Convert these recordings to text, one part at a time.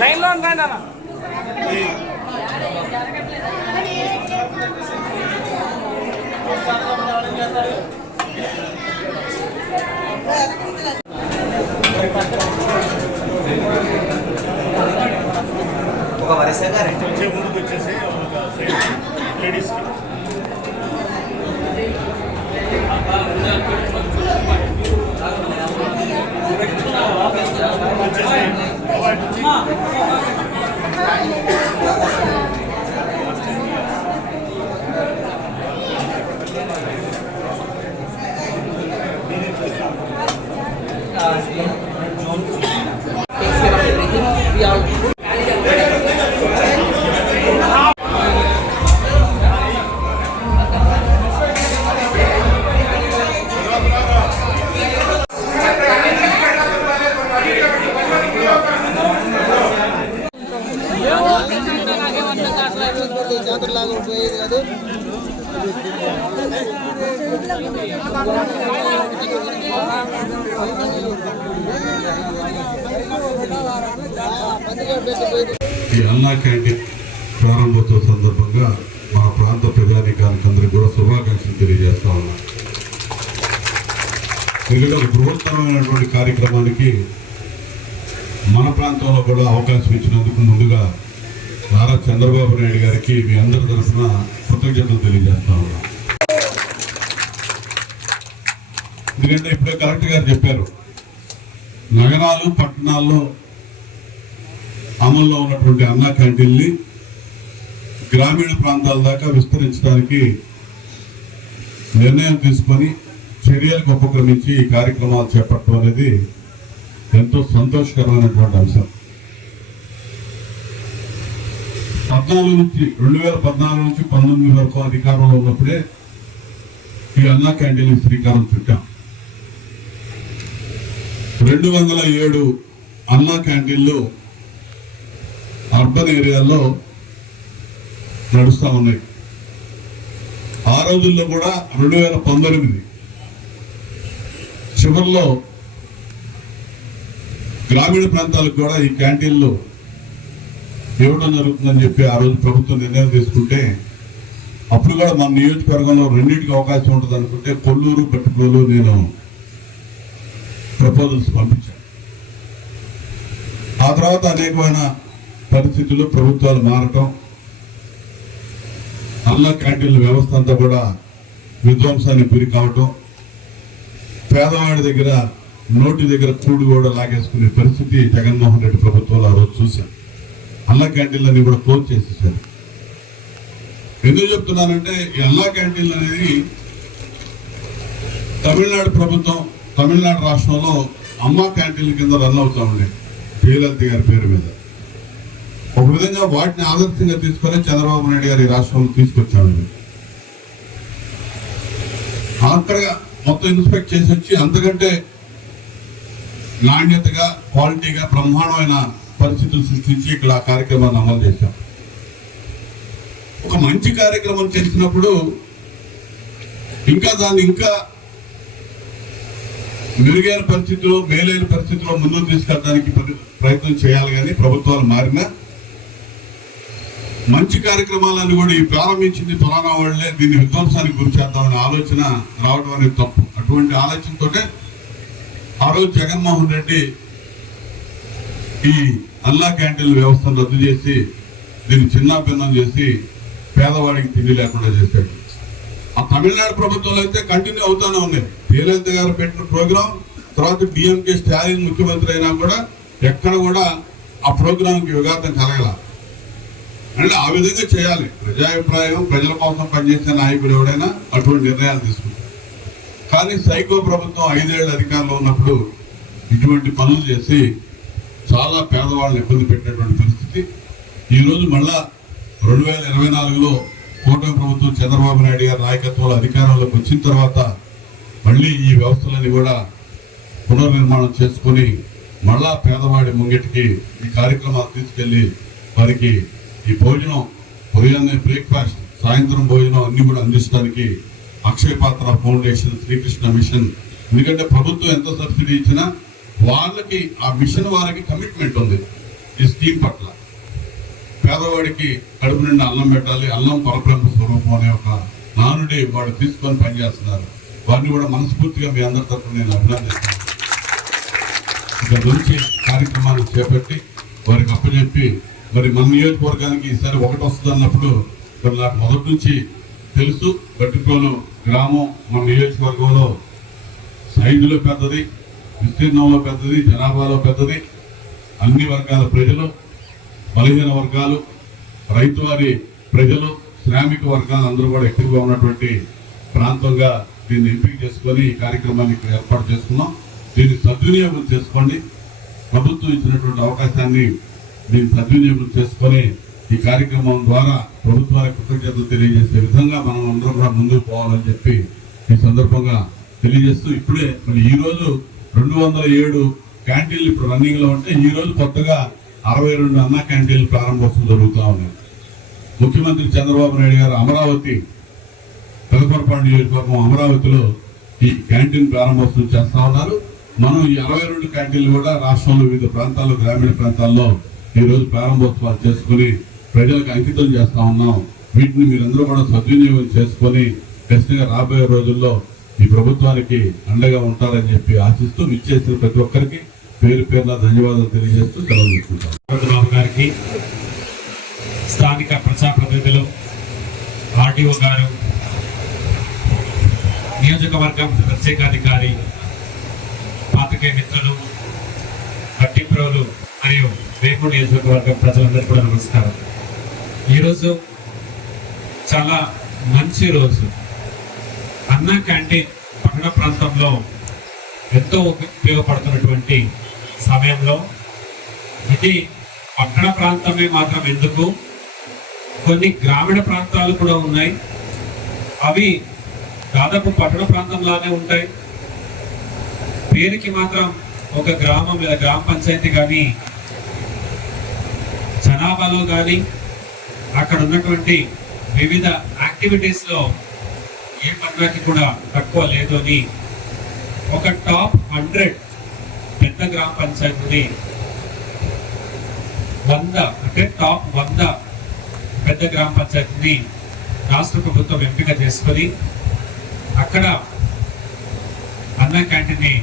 Line లో ఉంటాయి అన్న ఒక వరుసగా కొంచెం ముందుకు వచ్చేసి లేడీస్ జాతరలాగా ఉపయోగం కాదు. ఈ అన్నా క్యాంటీన్ ప్రారంభోత్సవ సందర్భంగా మా ప్రాంత ప్రజానీకానికి అందరికీ కూడా శుభాకాంక్షలు తెలియజేస్తా ఉన్నాం. ఎందుకంటే ఒక బృహత్తరమైనటువంటి కార్యక్రమానికి మన ప్రాంతంలో కూడా అవకాశం ఇచ్చినందుకు ముందుగా నారా చంద్రబాబు నాయుడు గారికి మీ అందరి తరఫున కృతజ్ఞతలు తెలియజేస్తా ఉన్నాం. ఎందుకంటే ఇప్పుడే కలెక్టర్ గారు చెప్పారు, నగరాలు పట్టణాల్లో అమల్లో ఉన్నటువంటి అన్నా క్యాంటీన్ని గ్రామీణ ప్రాంతాల దాకా విస్తరించడానికి నిర్ణయం తీసుకొని చర్యలకు ఉపక్రమించి ఈ కార్యక్రమాలు చేపట్టడం అనేది ఎంతో సంతోషకరమైనటువంటి అంశం. 2014 నుంచి 19 వరకు అధికారంలో ఉన్నప్పుడే ఈ అన్నా క్యాంటీన్ శ్రీకారం చుట్టాం. 207 అన్నా క్యాంటీన్లు అర్బన్ ఏరియాల్లో నడుస్తూ ఉన్నాయి. ఆ రోజుల్లో కూడా 2019 చివరిలో గ్రామీణ ప్రాంతాలకు కూడా ఈ క్యాంటీన్లు ఇవ్వడం జరుగుతుందని చెప్పి ఆ రోజు ప్రభుత్వం నిర్ణయం తీసుకుంటే, అప్పుడు కూడా మన నియోజకవర్గంలో రెండింటికి అవకాశం ఉంటుంది అనుకుంటే కొల్లూరు పట్టుకోలు నేను ప్రపోజల్స్ పంపించాను. ఆ తర్వాత అనేకమైన పరిస్థితులు, ప్రభుత్వాలు మారటం, అన్నా క్యాంటీన్ల వ్యవస్థ అంతా కూడా విధ్వంసానికి గురి కావటం, పేదవాడి దగ్గర నోటి దగ్గర కూడు కూడా లాగేసుకునే పరిస్థితి జగన్మోహన్ రెడ్డి ప్రభుత్వంలో ఆ రోజు చూశాం. అన్నా క్యాంటీన్లన్నీ కూడా క్లోజ్ చేసేసారు. ఎందుకు చెప్తున్నానంటే ఈ అన్నా క్యాంటీన్లు అనేది తమిళనాడు ప్రభుత్వం, తమిళనాడు రాష్ట్రంలో అమ్మా క్యాంటీన్ల కింద రన్ అవుతా ఉండే జయలలిత గారి పేరు మీద. ఒక విధంగా వాటిని ఆదర్శంగా తీసుకొని చంద్రబాబు నాయుడు గారు ఈ రాష్ట్రంలో తీసుకొచ్చాడు. అక్కడ మొత్తం ఇన్స్పెక్ట్ చేసి వచ్చి అంతకంటే నాణ్యతగా, క్వాలిటీగా, బ్రహ్మాండమైన పరిస్థితులు సృష్టించి ఇక్కడ ఆ కార్యక్రమాన్ని అమలు చేశాం. ఒక మంచి కార్యక్రమం చేసినప్పుడు దాన్ని ఇంకా మెరుగైన పరిస్థితుల్లో, మేలైన పరిస్థితుల్లో ముందుకు తీసుకెళ్ళడానికి ప్రయత్నం చేయాలి. కానీ ప్రభుత్వాలు మారినా మంచి కార్యక్రమాలను కూడా ఈ ప్రారంభించింది ఫలానా వాళ్లే, దీన్ని విధ్వంసానికి గురి చేద్దామనే ఆలోచన రావడం అనేది తప్పు. అటువంటి ఆలోచనతోనే ఆ రోజు జగన్మోహన్ రెడ్డి ఈ అన్నా క్యాంటీన్ల వ్యవస్థను రద్దు చేసి దీన్ని చిన్నాభిన్నం చేసి పేదవాడికి తిండి లేకుండా చేశాడు. ఆ తమిళనాడు ప్రభుత్వంలో అయితే కంటిన్యూ అవుతానే ఉంది. జయలలిత గారు పెట్టిన ప్రోగ్రాం తర్వాత డిఎంకే స్టాలిన్ ముఖ్యమంత్రి అయినా కూడా ఎక్కడ కూడా ఆ ప్రోగ్రాంకి విఘాతం కలగల. అంటే ఆ విధంగా చేయాలి. ప్రజాభిప్రాయం, ప్రజల కోసం పనిచేసే నాయకుడు ఎవడైనా అటువంటి నిర్ణయాలు తీసుకుంటారు. కానీ సైకో ప్రభుత్వం 5 ఏళ్ల అధికారంలో ఉన్నప్పుడు ఇటువంటి పనులు చేసి చాలా పేదవాళ్ళని ఇబ్బంది పెట్టినటువంటి పరిస్థితి. ఈరోజు మళ్ళా 2024లో కూటమి ప్రభుత్వం చంద్రబాబు నాయుడు గారి నాయకత్వంలో అధికారంలోకి వచ్చిన తర్వాత మళ్ళీ ఈ వ్యవస్థలని కూడా పునర్నిర్మాణం చేసుకొని మళ్ళా పేదవాడి ముంగిటికి ఈ కార్యక్రమాలు తీసుకెళ్లి వారికి ఈ భోజనం, ఉదయాన్నే బ్రేక్ఫాస్ట్, సాయంత్రం భోజనం అన్ని కూడా అందించడానికి అక్షయ పాత్ర ఫౌండేషన్, శ్రీకృష్ణ మిషన్, ఎందుకంటే ప్రభుత్వం ఎంత సబ్సిడీ ఇచ్చినా వాళ్ళకి ఆ మిషన్ వారికి కమిట్మెంట్ ఉంది ఈ స్కీమ్ పట్ల. పేదవాడికి కడుపు నిండా అన్నం పెట్టాలి, అన్నం పరబ్రహ్మ స్వరూపం అనే ఒక నానుడి వాడు తీసుకొని పనిచేస్తున్నారు. వారిని కూడా మనస్ఫూర్తిగా మీ అందరి తరఫున నేను అభినందిస్తాను. ఇక్కడ నుంచి కార్యక్రమాన్ని చేపట్టి వారికి అప్పచెప్పి మరి మన నియోజకవర్గానికి ఈసారి 1 వస్తుంది అన్నప్పుడు మరి నాకు మొదటి నుంచి తెలుసు. గట్టిప్రోలు గ్రామం మన నియోజకవర్గంలో సైజులో పెద్దది, విస్తీర్ణంలో పెద్దది, జనాభాలో పెద్దది. అన్ని వర్గాల ప్రజలు, బలహీన వర్గాలు, రైతువారి ప్రజలు, శ్రామిక వర్గాలు అందరూ కూడా ఎక్కువగా ఉన్నటువంటి ప్రాంతంగా దీన్ని ఎంపిక చేసుకొని ఈ కార్యక్రమాన్ని ఏర్పాటు చేసుకున్నాం. దీన్ని సద్వినియోగం చేసుకోండి. ప్రభుత్వం ఇచ్చినటువంటి అవకాశాన్ని దీన్ని సద్వినియోగం చేసుకొని ఈ కార్యక్రమం ద్వారా ప్రభుత్వానికి కృతజ్ఞతలు తెలియజేసే విధంగా మనం అందరం కూడా ముందుకు పోవాలని చెప్పి ఈ సందర్భంగా తెలియజేస్తూ, ఇప్పుడే మరి ఈ రోజు 207 క్యాంటీన్లు ఇప్పుడు రన్నింగ్ లో ఉంటే ఈ రోజు కొత్తగా 62 అన్నా క్యాంటీన్లు ప్రారంభోత్సవం జరుగుతూ ఉన్నాయి. ముఖ్యమంత్రి చంద్రబాబు నాయుడు గారు అమరావతి, పెదపరపాడు నియోజకవర్గం అమరావతిలో ఈ క్యాంటీన్ ప్రారంభోత్సవం చేస్తా ఉన్నారు. మనం ఈ 62 క్యాంటీన్లు కూడా రాష్ట్రంలో వివిధ ప్రాంతాల్లో, గ్రామీణ ప్రాంతాల్లో ఈ రోజు ప్రారంభోత్సవాలు చేసుకుని ప్రజలకు అంకితం చేస్తా ఉన్నాం. వీటిని మీరందరూ కూడా సద్వినియోగం చేసుకొని ఖచ్చితంగా రాబోయే రోజుల్లో ఈ ప్రభుత్వానికి అండగా ఉంటారని చెప్పి ఆశిస్తూ ఇచ్చేసిన ప్రతి ఒక్కరికి పేరు పేరున ధన్యవాదాలు తెలియజేస్తూ సెలవు తీసుకుంటాం. బాబు గారికి, స్థానిక ప్రజాప్రతినిధులు, ఆర్డీఓ గారు, నియోజకవర్గం ప్రత్యేకాధికారి, పాత్రికేయ మిత్రులు, పట్టిప్రోలు మరియు వేమూరు నియోజకవర్గం ప్రజలందరికీ కూడా నమస్కారం. ఈరోజు చాలా మంచి రోజు. అన్నా క్యాంటీన్ పట్టణ ప్రాంతంలో ఎంతో ఉపయోగపడుతున్నటువంటి సమయంలో ఇది పట్టణ ప్రాంతమే మాత్రం ఎందుకు, కొన్ని గ్రామీణ ప్రాంతాలు కూడా ఉన్నాయి. అవి దాదాపు పట్టణ ప్రాంతంలానే ఉంటాయి. పేరుకి మాత్రం ఒక గ్రామం లేదా గ్రామ పంచాయతీ కానీ జనాభాలో కానీ అక్కడ ఉన్నటువంటి వివిధ యాక్టివిటీస్లో ఏ పట్టణానికి కూడా తక్కువ లేదు అని ఒక టాప్ 100 పెద్ద గ్రామ పంచాయతీని 100 అంటే టాప్ 100 పెద్ద గ్రామ పంచాయతీని రాష్ట్ర ప్రభుత్వం ఎంపిక చేసుకొని అక్కడ అన్నా క్యాంటీన్ని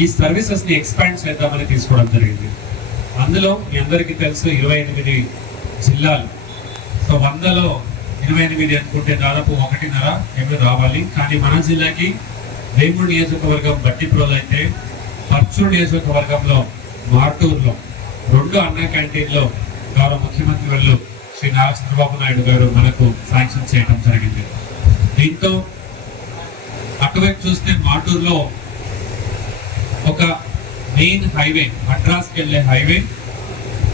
ఈ సర్వీసెస్ని ఎక్స్పాండ్ చేద్దామని తీసుకోవడం జరిగింది. అందులో మీ అందరికీ తెలుసు 28 జిల్లాలు. సో 100లో 28 అనుకుంటే దాదాపు 1.5 రావాలి. కానీ మన జిల్లాకి వేమూరు నియోజకవర్గం బట్టిప్రోలు అయితే పర్చూరు నియోజకవర్గంలో మార్టూరులో 2 అన్నా క్యాంటీన్లో గౌరవ ముఖ్యమంత్రి వాళ్ళు శ్రీ నారా చంద్రబాబు నాయుడు గారు మనకు శాంక్షన్ చేయడం జరిగింది. దీంతో అటువైపు చూస్తే మార్టూరులో ఒక మెయిన్ హైవే, మద్రాస్కి వెళ్ళే హైవే,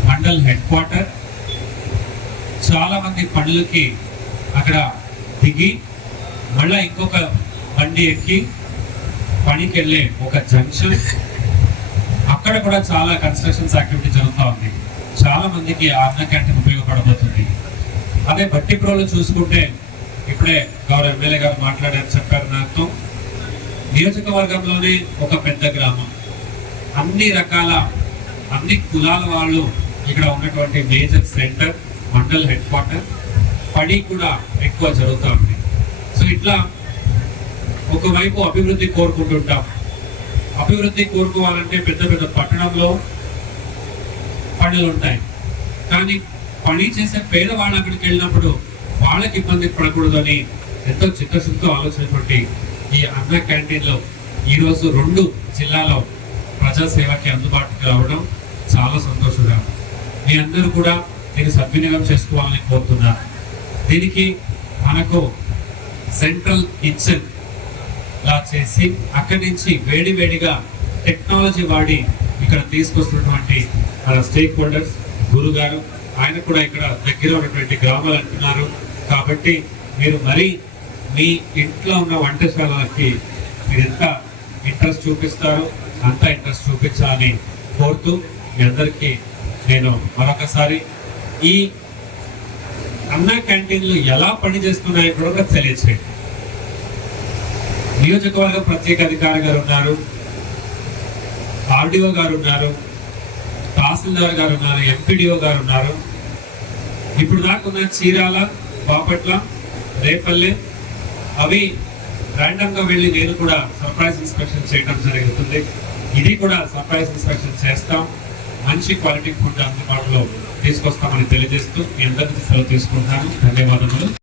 మండల్ హెడ్ క్వార్టర్, చాలా మంది పనులకి అక్కడ దిగి మళ్ళా ఇంకొక బండి ఎక్కి పనికి వెళ్ళే ఒక జంక్షన్, అక్కడ కూడా చాలా కన్స్ట్రక్షన్స్ యాక్టివిటీ జరుగుతూ ఉంది. చాలా మందికి ఆ అన్నా క్యాంటీన్ ఉపయోగపడబోతుంది. అదే బట్టిప్రోలు చూసుకుంటే ఇప్పుడే గౌరవ ఎమ్మెల్యే గారు మాట్లాడారు, చెప్పారు నాతో. నియోజకవర్గంలోనే ఒక పెద్ద గ్రామం, అన్ని రకాల అన్ని కులాల వాళ్ళు ఇక్కడ ఉన్నటువంటి major centre, mandal head quarter, పని కూడా ఎక్కువ జరుగుతూ ఉంది. సో ఇట్లా ఒకవైపు అభివృద్ధి కోరుకుంటుంటాం. అభివృద్ధి కోరుకోవాలంటే పెద్ద పెద్ద పట్టణంలో పనులు ఉంటాయి. కానీ పని చేసే పేదవాళ్ళు అక్కడికి వెళ్ళినప్పుడు వాళ్ళకి ఇబ్బంది పడకూడదు అని ఎంతో చిత్తశుద్ధితో ఆలోచించినటువంటి ఈ అన్న క్యాంటీన్లో ఈరోజు 2 జిల్లాలో ప్రజాసేవకి అందుబాటులోకి రావడం చాలా సంతోషంగా. మీ అందరూ కూడా దీన్ని సద్వినియోగం చేసుకోవాలని కోరుతున్నా. దీనికి మనకు సెంట్రల్ కిచెన్ లా చేసి అక్కడి నుంచి వేడివేడిగా టెక్నాలజీ వాడి ఇక్కడ తీసుకొస్తున్నటువంటి మన స్టేక్ హోల్డర్స్ గురుగారు, ఆయన కూడా ఇక్కడ దగ్గర ఉన్నటువంటి గ్రామాలు అంటున్నారు. కాబట్టి మీరు మరీ మీ ఇంట్లో ఉన్న వంటశాలకి మీరు ఎంత ఇంట్రెస్ట్ చూపిస్తారో అంత ఇంట్రెస్ట్ చూపించాలని కోరుతూ మీ అందరికీ నేను మరొకసారి ఈ అన్న క్యాంటీన్లు ఎలా పనిచేస్తున్నాయో కూడా తెలియచేయండి. నియోజకవర్గ ప్రత్యేక అధికారి గారు ఉన్నారు, ఆర్డీఓ గారు ఉన్నారు, తహసీల్దార్ గారు ఉన్నారు, ఎంపీడీఓ గారు ఉన్నారు. ఇప్పుడు దాకున్న చీరాల, బాపట్ల, రేపల్లె అవి ర్యాండమ్ గా వెళ్ళి నేను కూడా సర్ప్రైజ్ ఇన్స్పెక్షన్ చేయడం జరుగుతుంది. ఇది కూడా సర్ప్రైజ్ ఇన్స్పెక్షన్ చేస్తాం. మంచి క్వాలిటీ ఫుడ్ అందుబాటులో తీసుకొస్తామని తెలియజేస్తూ మీ అందరికీ సెలవు తీసుకుంటాను. ధన్యవాదములు.